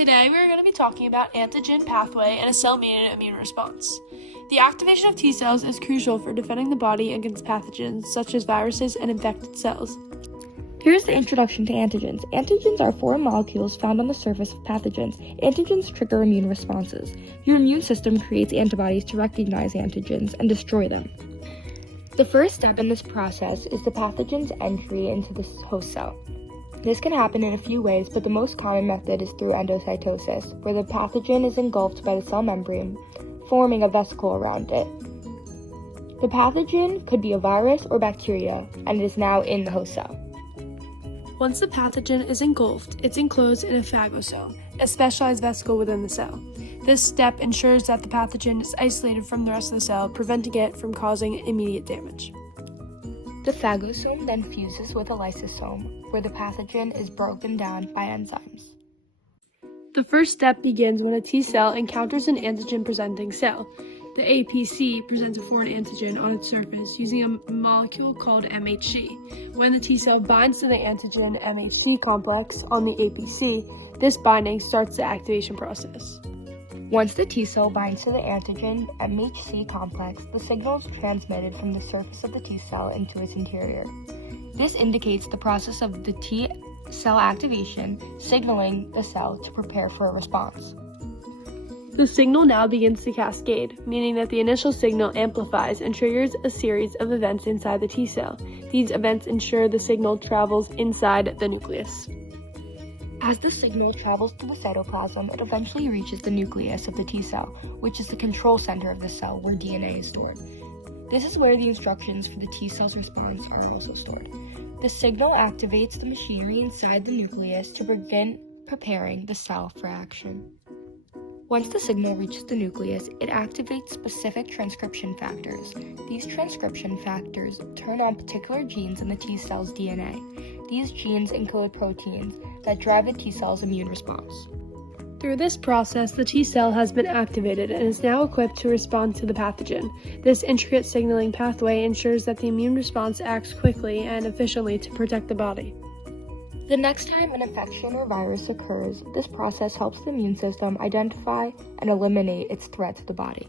Today we are going to be talking about antigen pathway and a cell-mediated immune response. The activation of T cells is crucial for defending the body against pathogens such as viruses and infected cells. Here's the introduction to antigens. Antigens are foreign molecules found on the surface of pathogens. Antigens trigger immune responses. Your immune system creates antibodies to recognize antigens and destroy them. The first step in this process is the pathogen's entry into the host cell. This can happen in a few ways, but the most common method is through endocytosis, where the pathogen is engulfed by the cell membrane, forming a vesicle around it. The pathogen could be a virus or bacteria, and it is now in the host cell. Once the pathogen is engulfed, it's enclosed in a phagosome, a specialized vesicle within the cell. This step ensures that the pathogen is isolated from the rest of the cell, preventing it from causing immediate damage. The phagosome then fuses with a lysosome, where the pathogen is broken down by enzymes. The first step begins when a T cell encounters an antigen-presenting cell. The APC presents a foreign antigen on its surface using a molecule called MHC. When the T cell binds to the antigen MHC complex on the APC, this binding starts the activation process. Once the T cell binds to the antigen MHC complex, the signal is transmitted from the surface of the T cell into its interior. This indicates the process of the T cell activation, signaling the cell to prepare for a response. The signal now begins to cascade, meaning that the initial signal amplifies and triggers a series of events inside the T cell. These events ensure the signal travels inside the nucleus. As the signal travels through the cytoplasm, it eventually reaches the nucleus of the T cell, which is the control center of the cell where DNA is stored. This is where the instructions for the T cell's response are also stored. The signal activates the machinery inside the nucleus to begin preparing the cell for action. Once the signal reaches the nucleus, it activates specific transcription factors. These transcription factors turn on particular genes in the T cell's DNA. These genes encode proteins that drive the T cell's immune response. Through this process, the T cell has been activated and is now equipped to respond to the pathogen. This intricate signaling pathway ensures that the immune response acts quickly and efficiently to protect the body. The next time an infection or virus occurs, this process helps the immune system identify and eliminate its threat to the body.